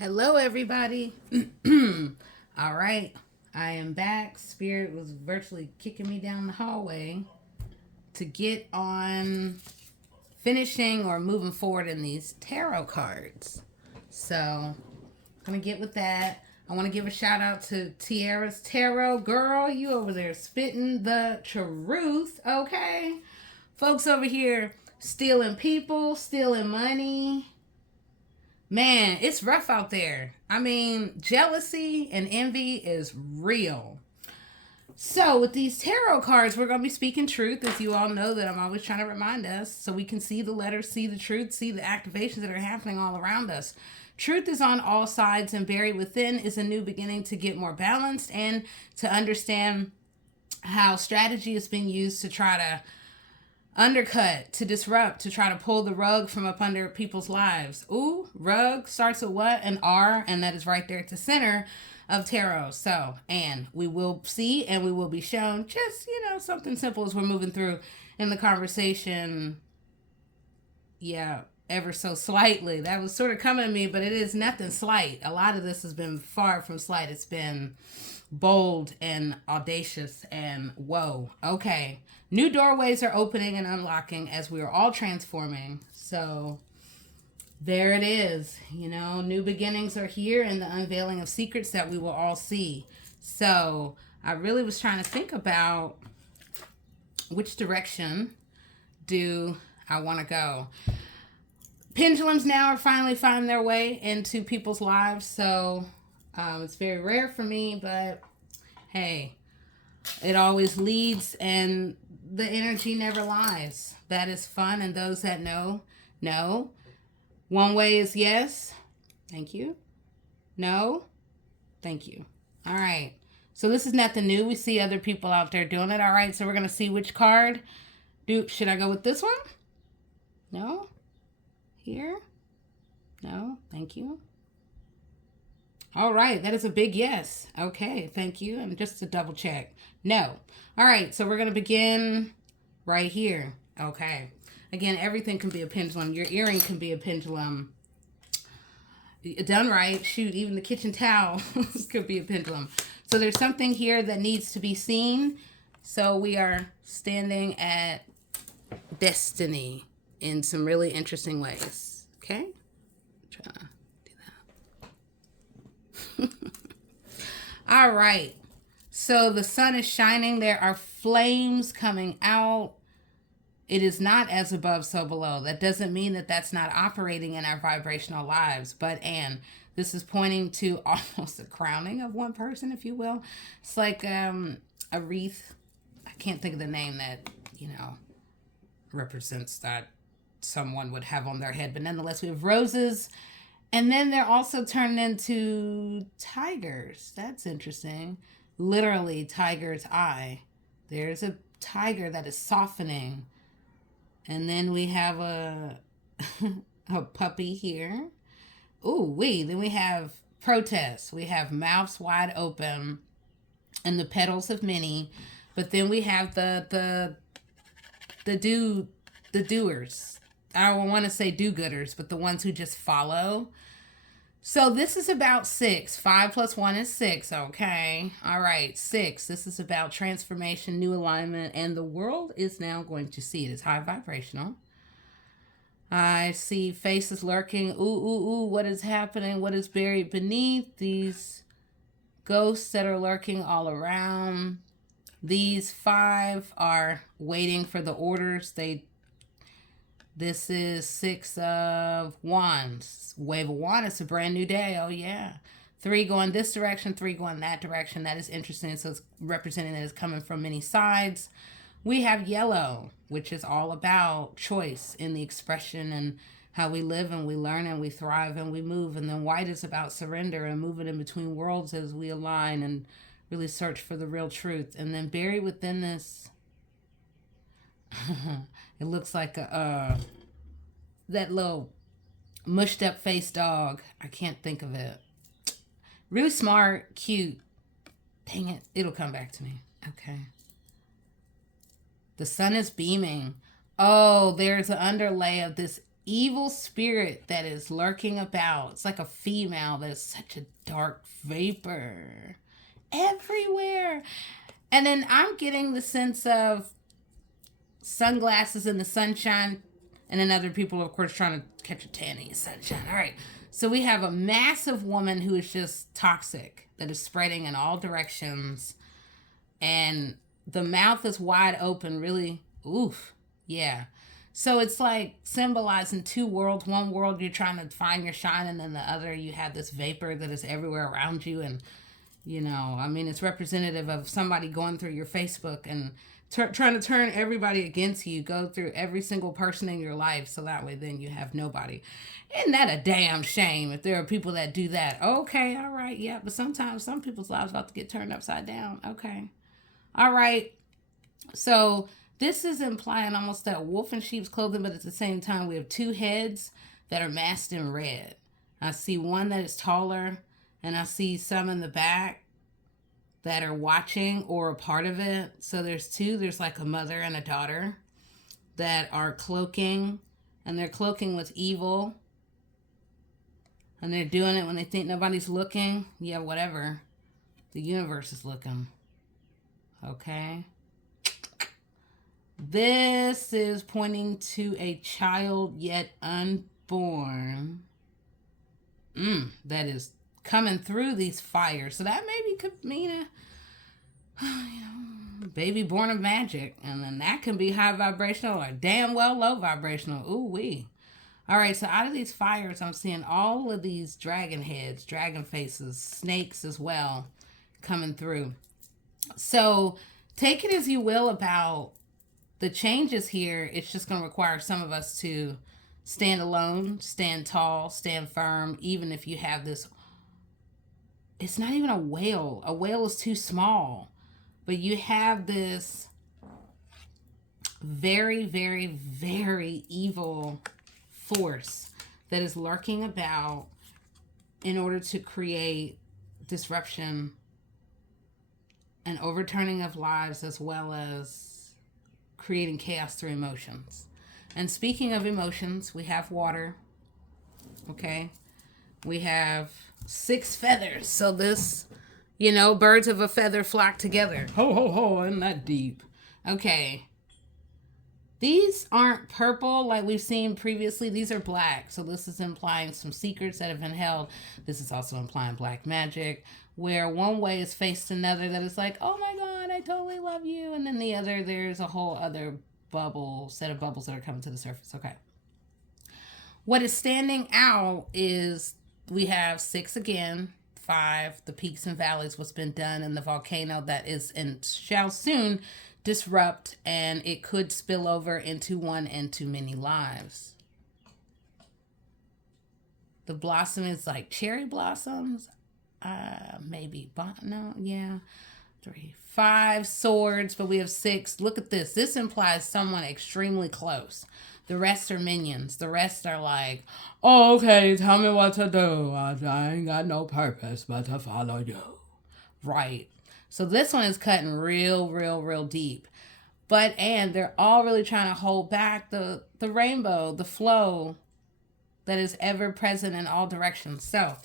Hello, everybody. All right, I am back. Spirit was virtually kicking me down the hallway to get on finishing or moving forward in these tarot cards. So, I'm gonna get with that. I want to give a shout out to Tiara's Tarot. Girl, you over there spitting the truth, okay? Folks over here stealing people, stealing money. Man, it's rough out there. I mean, jealousy and envy is real. So, with these tarot cards, we're going to be speaking truth, as you all know that I'm always trying to remind us, so we can see the letters, see the truth, see the activations that are happening all around us. Truth is on all sides, and buried within is a new beginning to get more balanced and to understand how strategy is being used to try to undercut, to disrupt, to try to pull the rug from up under people's lives. Ooh, rug starts with what? An R, and that is right there at the center of tarot. So, and we will see and we will be shown just, something simple as we're moving through in the conversation. Yeah, ever so slightly. That was sort of coming to me, but it is nothing slight. A lot of this has been far from slight. It's been bold and audacious and whoa. Okay. New doorways are opening and unlocking as we are all transforming. So there it is. New beginnings are here and the unveiling of secrets that we will all see. So I really was trying to think about which direction do I want to go. Pendulums now are finally finding their way into people's lives. So it's very rare for me, but hey, it always leads and the energy never lies. That is fun. And those that know. One way is yes. Thank you. No. Thank you. All right. So this is nothing new. We see other people out there doing it. All right. So we're going to see which card. Should I go with this one? No. Here? No. Thank you. All right, that is a big yes. Okay, thank you. And just to double check, no. All right, so we're going to begin right here. Okay. Again, everything can be a pendulum. Your earring can be a pendulum. Done right. Shoot, even the kitchen towel could be a pendulum. So there's something here that needs to be seen. So we are standing at destiny in some really interesting ways. Okay? Try to all right. So the sun is shining. There are flames coming out. It is not as above, so below. That doesn't mean that that's not operating in our vibrational lives. And this is pointing to almost the crowning of one person, if you will. It's like a wreath. I can't think of the name that, represents that someone would have on their head. But nonetheless, we have roses. And then they're also turned into tigers. That's interesting. Literally, tiger's eye. There's a tiger that is softening. And then we have a puppy here. Ooh, then we have protest. We have mouths wide open and the petals of many. But then we have the doers. I don't want to say do-gooders, but the ones who just follow. So this is about 6. 5 plus 1 is 6, okay? All right, 6. This is about transformation, new alignment, and the world is now going to see it. It's high vibrational. I see faces lurking. Ooh, what is happening? What is buried beneath? These ghosts that are lurking all around. These 5 are waiting for the orders. This is 6 of Wands. Wave of wand. It's a brand new day. Oh, yeah. 3 going this direction, 3 going that direction. That is interesting. So it's representing that it's coming from many sides. We have yellow, which is all about choice in the expression and how we live and we learn and we thrive and we move. And then white is about surrender and moving in between worlds as we align and really search for the real truth. And then buried within this, it looks like that little mushed up face dog. I can't think of it. Really smart, cute. Dang it. It'll come back to me. Okay. The sun is beaming. Oh, there's an underlay of this evil spirit that is lurking about. It's like a female that is such a dark vapor everywhere. And then I'm getting the sense of sunglasses in the sunshine, and then other people, of course, trying to catch a tan in the sunshine. All right. So we have a massive woman who is just toxic, that is spreading in all directions. And the mouth is wide open, really. Oof. Yeah. So it's like symbolizing two worlds. One world, you're trying to find your shine, and then the other, you have this vapor that is everywhere around you. And, you know, I mean, it's representative of somebody going through your Facebook and trying to turn everybody against you. Go through every single person in your life, so that way then you have nobody. Isn't that a damn shame if there are people that do that? Okay, all right, yeah. But sometimes some people's lives about to get turned upside down. Okay. All right. So this is implying almost that wolf in sheep's clothing, but at the same time, we have two heads that are masked in red. I see one that is taller, and I see some in the back that are watching or a part of it. So there's two. There's like a mother and a daughter that are cloaking, and they're cloaking with evil. And they're doing it when they think nobody's looking. Yeah, whatever. The universe is looking. Okay. This is pointing to a child yet unborn. That is coming through these fires. So that maybe could mean a baby born of magic. And then that can be high vibrational or damn well low vibrational. Ooh wee. All right, so out of these fires, I'm seeing all of these dragon heads, dragon faces, snakes as well coming through. So take it as you will about the changes here. It's just going to require some of us to stand alone, stand tall, stand firm, even if you have this. It's not even a whale. A whale is too small. But you have this very, very, very evil force that is lurking about in order to create disruption and overturning of lives, as well as creating chaos through emotions. And speaking of emotions, we have water. Okay. We have 6 feathers. So this, birds of a feather flock together. Ho, ho, ho. Isn't that deep? Okay. These aren't purple like we've seen previously. These are black. So this is implying some secrets that have been held. This is also implying black magic, where one way is faced another that is like, oh my God, I totally love you. And then the other, there's a whole other set of bubbles that are coming to the surface. Okay. What is standing out is we have 6 again, 5, the peaks and valleys, what's been done, and the volcano that is and shall soon disrupt, and it could spill over into one and too many lives. The blossom is like cherry blossoms. Maybe, no, yeah. 3, 5 swords, but we have 6. Look at this. This implies someone extremely close. The rest are minions. The rest are like, oh, okay, tell me what to do. I ain't got no purpose but to follow you. Right. So this one is cutting real, real, real deep. And they're all really trying to hold back the rainbow, the flow that is ever present in all directions. So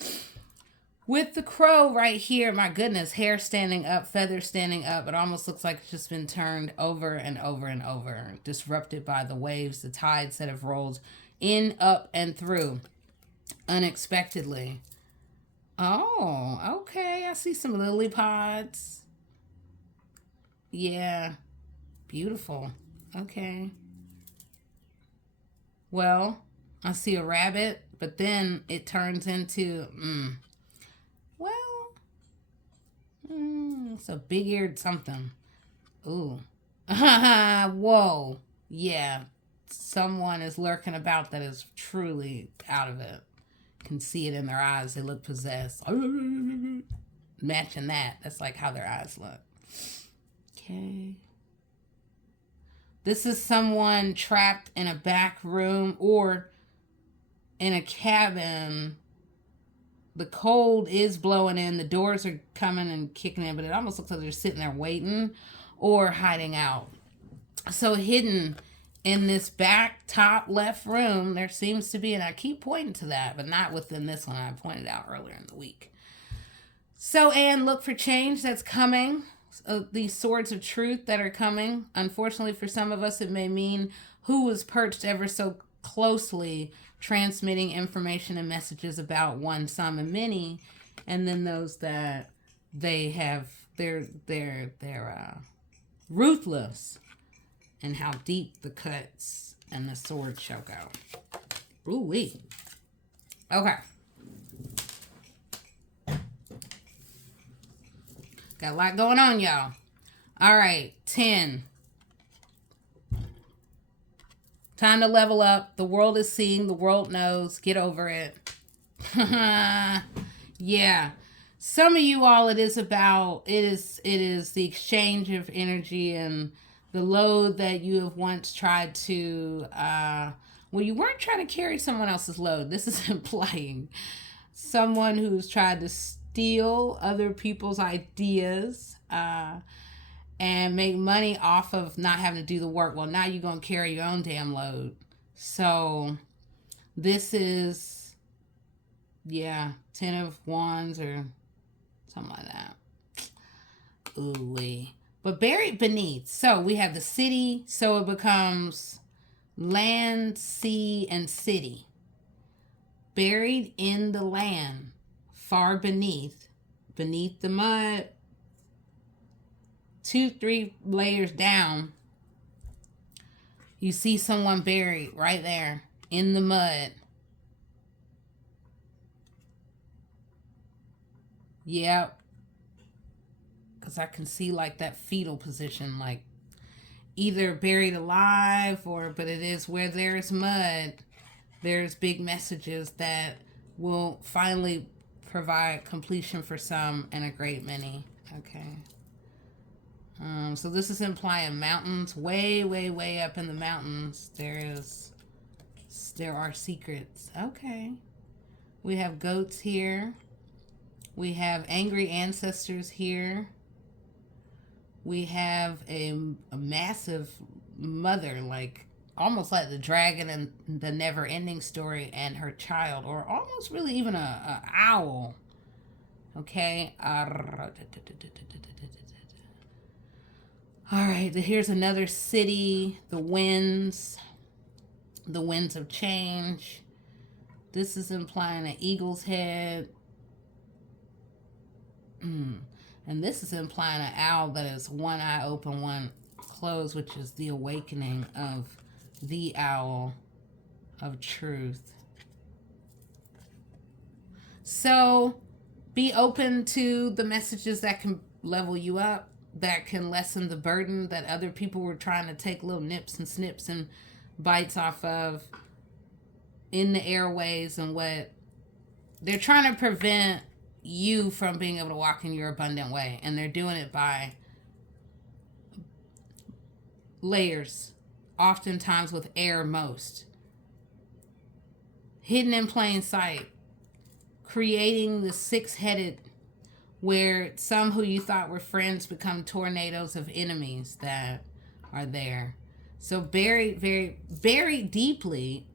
with the crow right here, my goodness, hair standing up, feathers standing up. It almost looks like it's just been turned over and over and over, disrupted by the waves, the tides that have rolled in, up, and through unexpectedly. Oh, okay. I see some lily pods. Yeah. Beautiful. Okay. Well, I see a rabbit, but then it turns into, it's a big-eared something. Ooh. Whoa. Yeah. Someone is lurking about that is truly out of it. Can see it in their eyes. They look possessed. Matching that. That's like how their eyes look. Okay. This is someone trapped in a back room or in a cabin. The cold is blowing in. The doors are coming and kicking in, but it almost looks like they're sitting there waiting or hiding out. So hidden in this back top left room, there seems to be, and I keep pointing to that, but not within this one I pointed out earlier in the week. So, Anne, look for change that's coming. These swords of truth that are coming. Unfortunately, for some of us, it may mean who was perched ever so closely transmitting information and messages about one, some, and many, and then those that they have, they're ruthless, and how deep the cuts and the sword shall go. Ooh wee. Okay. Got a lot going on, y'all. All right, 10. Time to level up. The world is seeing. The world knows. Get over it. Yeah. Some of you all, it is the exchange of energy and the load that you have once tried to, well, you weren't trying to carry someone else's load. This is implying someone who's tried to steal other people's ideas and make money off of not having to do the work. Well, now you're going to carry your own damn load. So this is, yeah, 10 of Wands or something like that. Ooh-wee. But buried beneath. So we have the city. So it becomes land, sea, and city. Buried in the land. Far beneath the mud, 2-3 layers down, you see someone buried right there in the mud. Yep. Because I can see like that fetal position, like either buried alive but it is where there's mud, there's big messages that will finally provide completion for some and a great many. Okay. So this is implying mountains, way, way, way up in the mountains. There are secrets. Okay. We have goats here. We have angry ancestors here. We have a massive mother, like almost like the dragon and the never-ending story, and her child, or almost really even a owl. Okay. All right. Here's another city. The winds of change. This is implying an eagle's head. And this is implying an owl that is one eye open, one closed, which is the awakening of the owl of truth. So be open to the messages that can level you up, that can lessen the burden that other people were trying to take little nips and snips and bites off of in the airways, and what they're trying to prevent you from being able to walk in your abundant way. And they're doing it by layers, oftentimes with air most. Hidden in plain sight. Creating the six-headed, where some who you thought were friends become tornadoes of enemies that are there. So buried deeply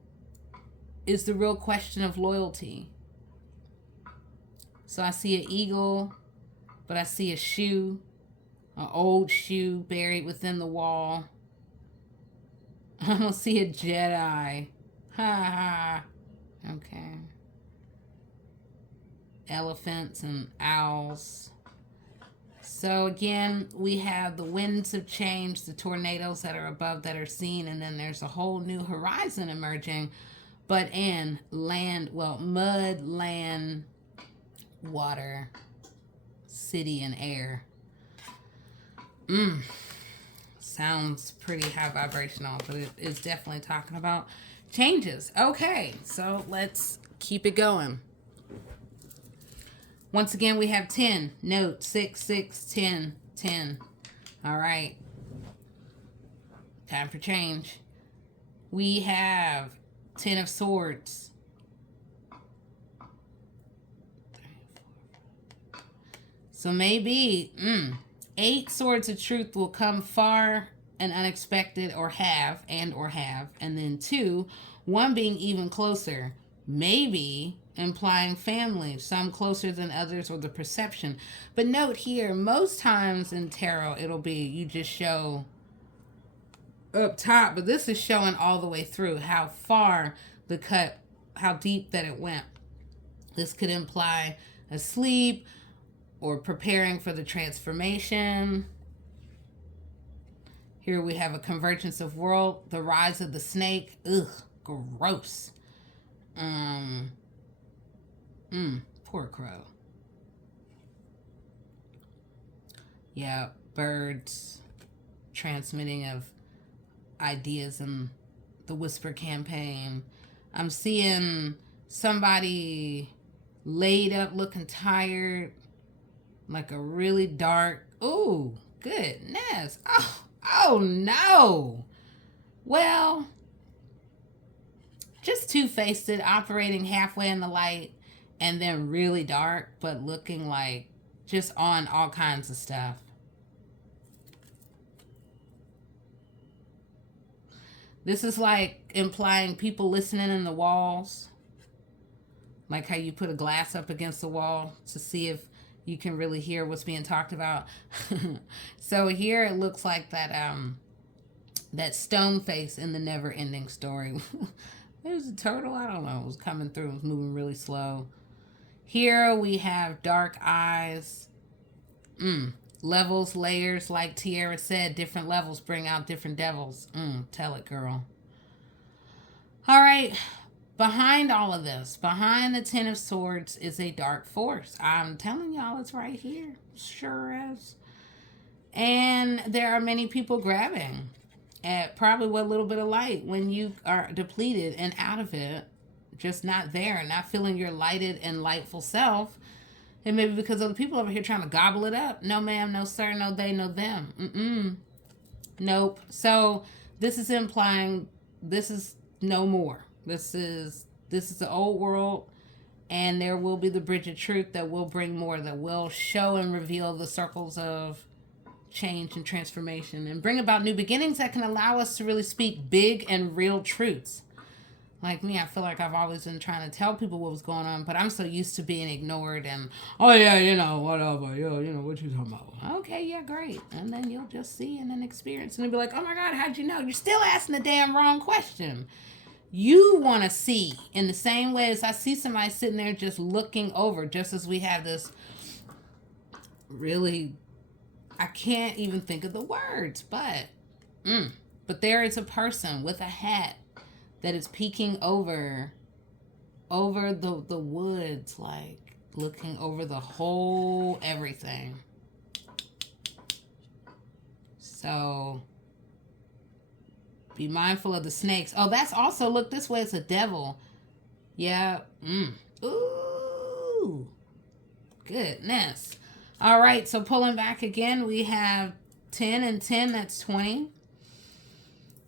is the real question of loyalty. So I see an eagle, but I see a shoe, an old shoe buried within the wall. I don't see a Jedi. Ha ha. Okay. Elephants and owls. So again, we have the winds of change, the tornadoes that are above that are seen, and then there's a whole new horizon emerging, but in land, well, mud, land, water, city, and air. Sounds pretty high vibrational, but it is definitely talking about changes. Okay, so let's keep it going. Once again, we have 10. Note 6, 6, 10, 10. All right. Time for change. We have 10 of Swords. So maybe 8 Swords of Truth will come far and unexpected or have. And then 2, 1 being even closer, maybe implying family, some closer than others, or the perception. But note here, most times in tarot, it'll be you just show up top, but this is showing all the way through how far the cut, how deep that it went. This could imply asleep or preparing for the transformation. Here we have a convergence of world, the rise of the snake. Ugh, gross. Poor crow. Yeah, birds transmitting of ideas in the whisper campaign. I'm seeing somebody laid up looking tired, like a really dark, ooh, goodness. Oh no. Well, just two-faced, operating halfway in the light and then really dark, but looking like just on all kinds of stuff. This is like implying people listening in the walls. Like how you put a glass up against the wall to see if you can really hear what's being talked about. So here it looks like that stone face in the Never Ending Story. There's a turtle, I don't know, it was coming through, it was moving really slow. Here we have dark eyes. Levels, layers, like Tiara said, different levels bring out different devils. Tell it, girl. All right. Behind all of this, behind the 10 of Swords is a dark force. I'm telling y'all, it's right here. Sure is. And there are many people grabbing at probably what little bit of light when you are depleted and out of it, just not there, not feeling your lighted and lightful self. And maybe because other people over here trying to gobble it up. No ma'am, no sir, no they, no them. Nope. So this is implying this is no more. This is the old world, and there will be the bridge of truth that will bring more, that will show and reveal the circles of change and transformation and bring about new beginnings that can allow us to really speak big and real truths. Like me, I feel like I've always been trying to tell people what was going on, but I'm so used to being ignored and, oh yeah, whatever, what you talking about? Okay, yeah, great. And then you'll just see and then experience and you'll be like, oh my God, how'd you know? You're still asking the damn wrong question. You want to see in the same way as I see somebody sitting there just looking over, just as we have this really, I can't even think of the words, but there is a person with a hat that is peeking over the woods, like looking over the whole everything. So be mindful of the snakes. Oh, that's also, look this way, it's a devil. Yeah. Ooh. Goodness. All right, so pulling back again, we have 10 and 10, that's 20.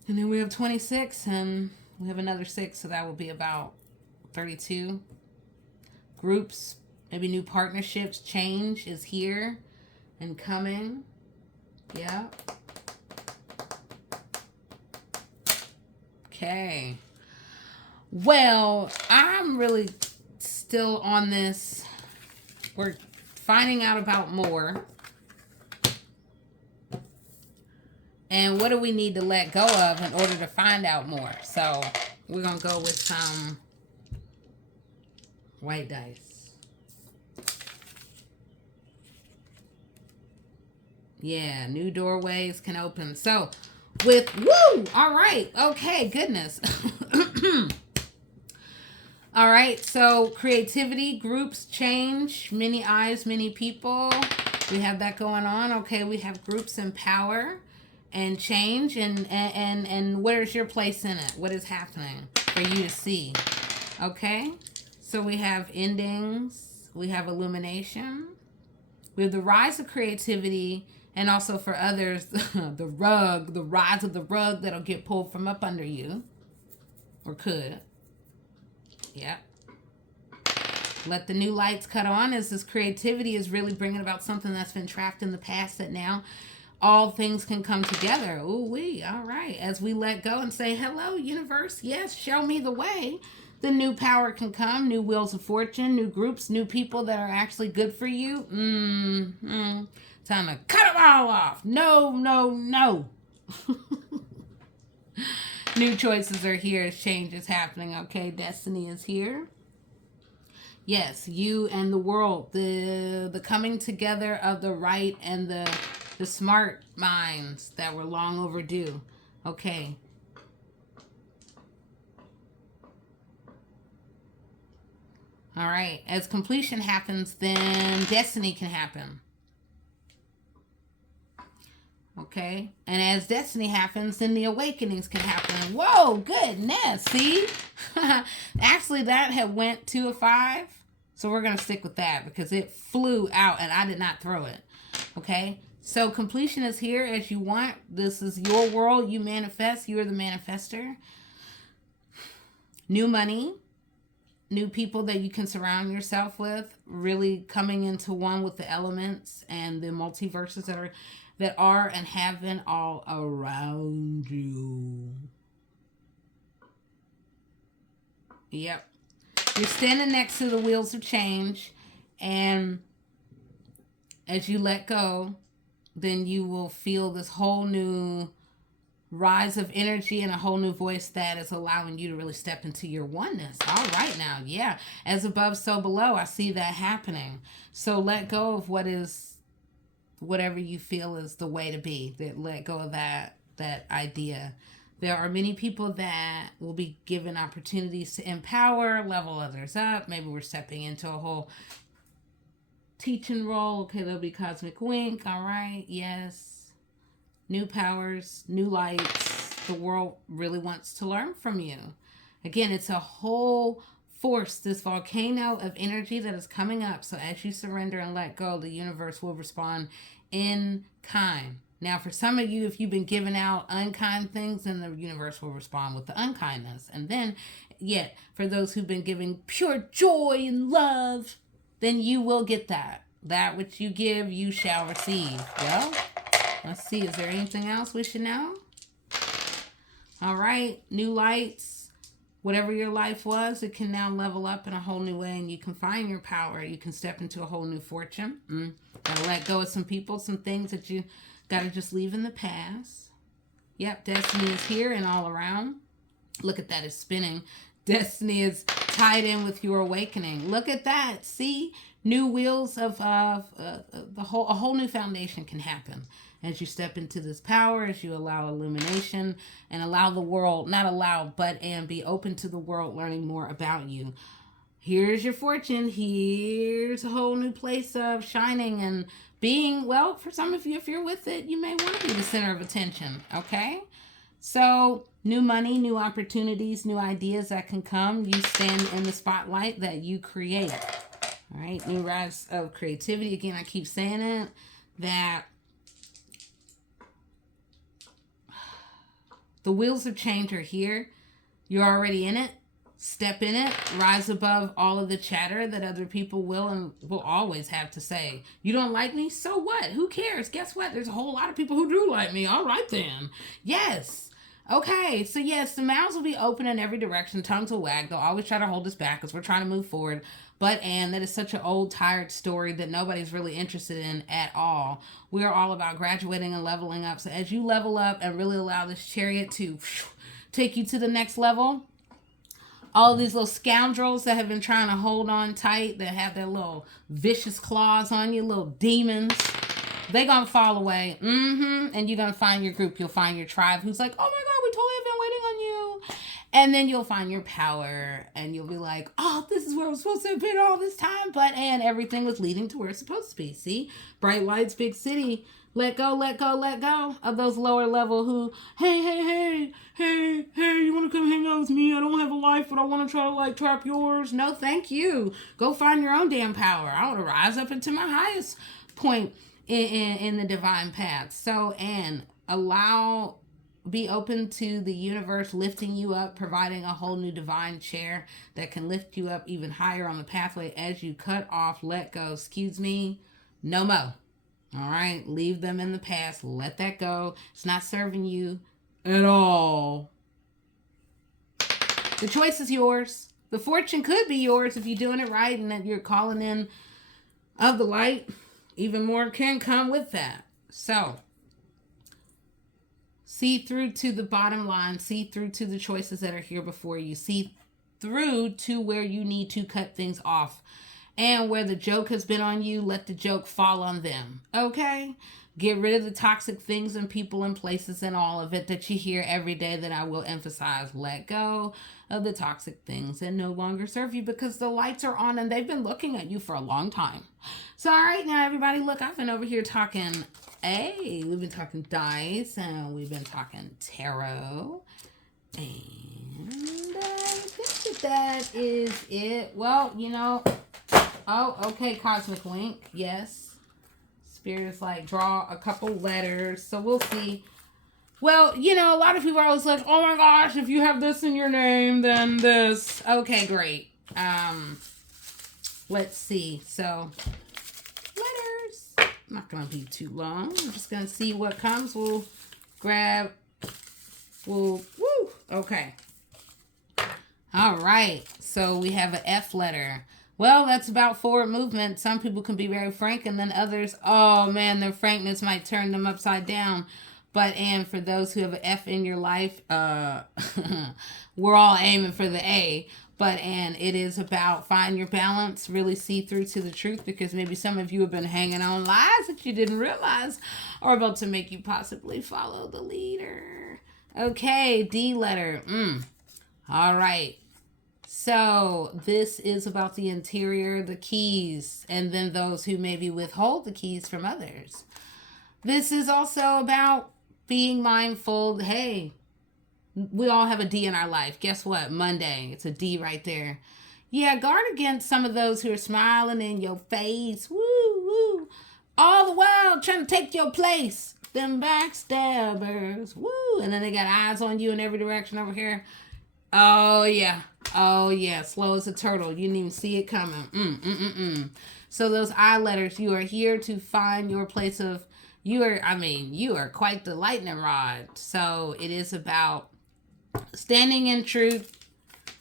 And then we have 26 and we have another 6, so that will be about 32. Groups, maybe new partnerships, change is here and coming. Yeah. Okay. Well, I'm really still on this. We're finding out about more. And what do we need to let go of in order to find out more? So we're going to go with some white dice. Yeah, new doorways can open. So with, woo! All right. Okay, goodness. All right, so creativity, groups, change, many eyes, many people. We have that going on. Okay, we have groups and power and change, and where's your place in it? What is happening for you to see? Okay, so we have endings, we have illumination, we have the rise of creativity, and also for others, the rise of the rug that'll get pulled from up under you, or could. Yeah. Let the new lights cut on as this creativity is really bringing about something that's been trapped in the past that now all things can come together. Ooh, all right. As we let go and say, hello, universe. Yes, show me the way. The new power can come, new wheels of fortune, new groups, new people that are actually good for you. Time to cut them all off. No, no, no. New choices are here. Change is happening. Okay, destiny is here. Yes, you and the world, the coming together of the right and the smart minds that were long overdue. Okay. All right. As completion happens, then destiny can happen. Okay. And as destiny happens, then the awakenings can happen. Whoa, goodness. See? Actually, that had went to a 5. So we're going to stick with that because it flew out and I did not throw it. Okay. So completion is here as you want. This is your world. You manifest. You are the manifester. New money. New people that you can surround yourself with. Really coming into one with the elements and the multiverses that are and have been all around you. Yep. You're standing next to the wheels of change, and as you let go, then you will feel this whole new rise of energy and a whole new voice that is allowing you to really step into your oneness. All right now, yeah. As above, so below. I see that happening. So let go of whatever you feel is the way to be. Let go of that idea. There are many people that will be given opportunities to empower, level others up. Maybe we're stepping into a whole teaching role. Okay, there'll be cosmic wink. All right, yes. New powers, new lights. The world really wants to learn from you. Again, it's a whole force, this volcano of energy that is coming up. So as you surrender and let go, the universe will respond in kind. Now, for some of you, if you've been giving out unkind things, then the universe will respond with the unkindness. And then, yet, for those who've been giving pure joy and love, then you will get that. That which you give, you shall receive. Well, let's see. Is there anything else we should know? All right. New lights. Whatever your life was, it can now level up in a whole new way, and you can find your power. You can step into a whole new fortune. Gotta let go of some people, some things that you gotta just leave in the past. Yep, destiny is here and all around. Look at that, it's spinning. Destiny is tied in with your awakening. Look at that. See, new wheels of a whole new foundation can happen as you step into this power, as you allow illumination and allow the world, not allow, but and be open to the world learning more about you. Here's your fortune. Here's a whole new place of shining and being, well, for some of you, if you're with it, you may want to be the center of attention, okay? So, new money, new opportunities, new ideas that can come. You stand in the spotlight that you create, all right? New rise of creativity. Again, I keep saying it, that the wheels of change are here. You're already in it. Step in it. Rise above all of the chatter that other people will and will always have to say. You don't like me? So what? Who cares? Guess what? There's a whole lot of people who do like me. All right then. Yes. Okay. So yes, the mouths will be open in every direction. Tongues will wag. They'll always try to hold us back because we're trying to move forward. But that is such an old, tired story that nobody's really interested in at all. We're all about graduating and leveling up. So as you level up and really allow this chariot to take you to the next level, all these little scoundrels that have been trying to hold on tight, that have their little vicious claws on you, little demons, they gonna fall away. And you're gonna find your group. You'll find your tribe who's like, oh my God, we totally have been waiting on you. And then you'll find your power and you'll be like, oh, this is where I'm supposed to have been all this time. And everything was leading to where it's supposed to be. See? Bright lights, big city. Let go, let go, let go of those lower level who, hey, you want to come hang out with me? I don't have a life, but I want to try to trap yours. No, thank you. Go find your own damn power. I want to rise up into my highest point in the divine path. So, and be open to the universe lifting you up, providing a whole new divine chair that can lift you up even higher on the pathway as you cut off, let go. Excuse me, no mo. All right, leave them in the past. Let that go. It's not serving you at all. The choice is yours. The fortune could be yours if you're doing it right and that you're calling in of the light. Even more can come with that. So, see through to the bottom line. See through to the choices that are here before you. See through to where you need to cut things off. And where the joke has been on you, let the joke fall on them. Okay? Get rid of the toxic things and people and places and all of it that you hear every day that I will emphasize. Let go of the toxic things and no longer serve you because the lights are on and they've been looking at you for a long time. So, all right, now everybody, look, I've been over here talking, we've been talking dice and we've been talking tarot. And I think that is it. Well, you know... Oh, okay, Cosmic Link. Yes. Spirit is like, draw a couple letters. So we'll see. Well, you know, a lot of people are always like, oh my gosh, if you have this in your name, then this. Okay, great. Let's see. So, letters. Not going to be too long. I'm just going to see what comes. We'll grab. Woo. Okay. All right. So we have an F letter. Well, that's about forward movement. Some people can be very frank, and then others, oh man, their frankness might turn them upside down. But, and for those who have an F in your life, we're all aiming for the A. But, and it is about find your balance, really see through to the truth, because maybe some of you have been hanging on lies that you didn't realize are about to make you possibly follow the leader. Okay, D letter. All right. So this is about the interior, the keys, and then those who maybe withhold the keys from others. This is also about being mindful. Hey, we all have a D in our life. Guess what? Monday. It's a D right there. Yeah, guard against some of those who are smiling in your face. Woo, woo. All the while trying to take your place. Them backstabbers. Woo. And then they got eyes on you in every direction over here. Oh, yeah. Oh, yeah. Slow as a turtle. You didn't even see it coming. So those I letters, you are here to find your place of, you are quite the lightning rod. So it is about standing in truth,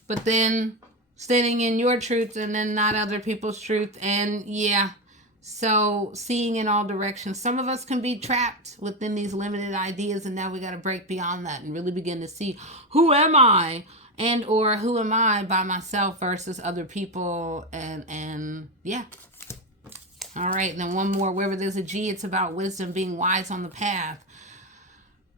but then standing in your truth and then not other people's truth. And yeah, so seeing in all directions. Some of us can be trapped within these limited ideas, and now we got to break beyond that and really begin to see, who am I? And or who am I by myself versus other people, and yeah. All right, and then one more. Wherever there's a G, it's about wisdom, being wise on the path.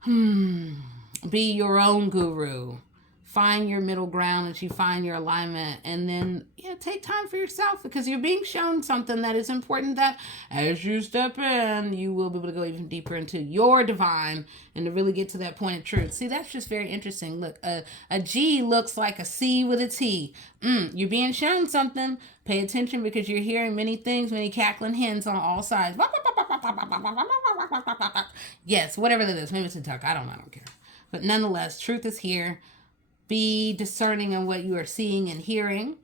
Be your own guru. Find your middle ground as you find your alignment, and then take time for yourself, because you're being shown something that is important, that as you step in, you will be able to go even deeper into your divine and to really get to that point of truth. See, that's just very interesting. Look, a G looks like a C with a T. You're being shown something. Pay attention, because you're hearing many things, many cackling hens on all sides. Yes, whatever that is. Maybe it's a duck. I don't care. But nonetheless, truth is here. Be discerning in what you are seeing and hearing.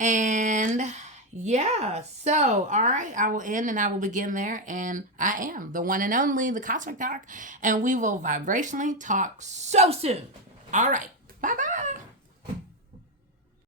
And yeah, so, all right, I will end and I will begin there. And I am the one and only, the Cosmic Doc. And we will vibrationally talk so soon. All right, bye-bye.